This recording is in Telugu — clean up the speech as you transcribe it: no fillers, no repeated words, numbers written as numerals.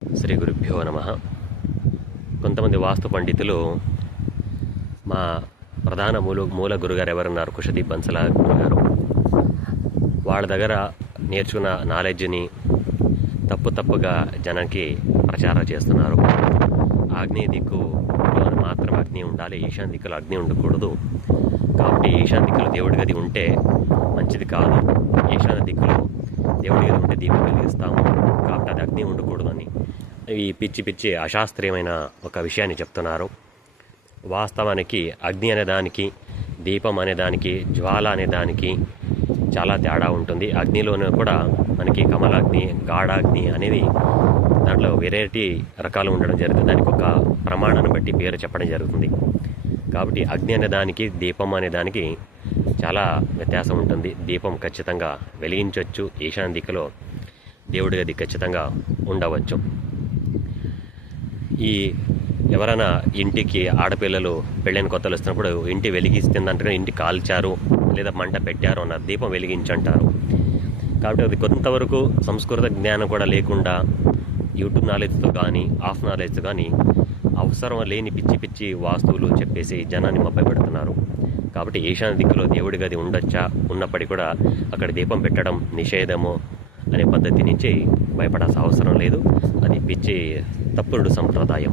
శ్రీ గురుభ్యో నమ. కొంతమంది వాస్తు పండితులు మా ప్రధాన మూల గురుగారు ఎవరున్నారు, కుషదీప్ బన్సల గురుగారు, వాళ్ళ దగ్గర నేర్చుకున్న నాలెడ్జ్ని తప్పుగా జనానికి ప్రచారం చేస్తున్నారు. ఆగ్నేయ దిక్కులో మాత్రం అగ్ని ఉండాలి, ఈశాన్య దిక్కులో అగ్ని ఉండకూడదు. కాబట్టి ఈశాన్య దిక్కులో దేవుడి గది ఉంటే మంచిది కాదు, ఈశాన్య దిక్కులో దేవుడి గది ఉంటే దీపం వెలిగిస్తాము, కాబట్టి అది అగ్ని ఉండకూడదు అని ఈ పిచ్చి అశాస్త్రీయమైన ఒక విషయాన్ని చెప్తున్నారు. వాస్తవానికి అగ్ని అనేదానికి, దీపం అనేదానికి, జ్వాల అనేదానికి చాలా తేడా ఉంటుంది. అగ్నిలోనూ కూడా మనకి కమలాగ్ని, గాఢాగ్ని అనేది దాంట్లో వెరైటీ రకాలు ఉండడం జరుగుతుంది. దానికి ఒక ప్రమాణాన్ని బట్టి పేరు చెప్పడం జరుగుతుంది. కాబట్టి అగ్ని అనేదానికి, దీపం అనేదానికి చాలా వ్యత్యాసం ఉంటుంది. దీపం ఖచ్చితంగా వెలిగించవచ్చు, ఈశాన్య దిక్కులో దేవుడి గది ఖచ్చితంగా ఉండవచ్చు. ఈ ఎవరైనా ఇంటికి ఆడపిల్లలు పెళ్ళైన కొత్తలు వస్తున్నప్పుడు ఇంటి వెలిగిస్తుందంటే ఇంటి కాల్చారు లేదా మంట పెట్టారు అన్న దీపం వెలిగించంటారు. కాబట్టి అది కొంతవరకు సంస్కృత జ్ఞానం కూడా లేకుండా యూట్యూబ్ నాలెడ్జ్తో కానీ ఆఫ్ నాలెడ్జ్తో కానీ అవసరం లేని పిచ్చి వాస్తువులు చెప్పేసి జనాన్ని మభ్యపెడుతున్నారు. కాబట్టి ఈశాన్య దిక్కులో దేవుడి గది ఉండొచ్చా, ఉన్నప్పటికీ కూడా అక్కడ దీపం పెట్టడం నిషేధము అనే పద్ధతి నుంచి భయపడాల్సిన అవసరం లేదు. అది తప్పుడు సంప్రదాయం.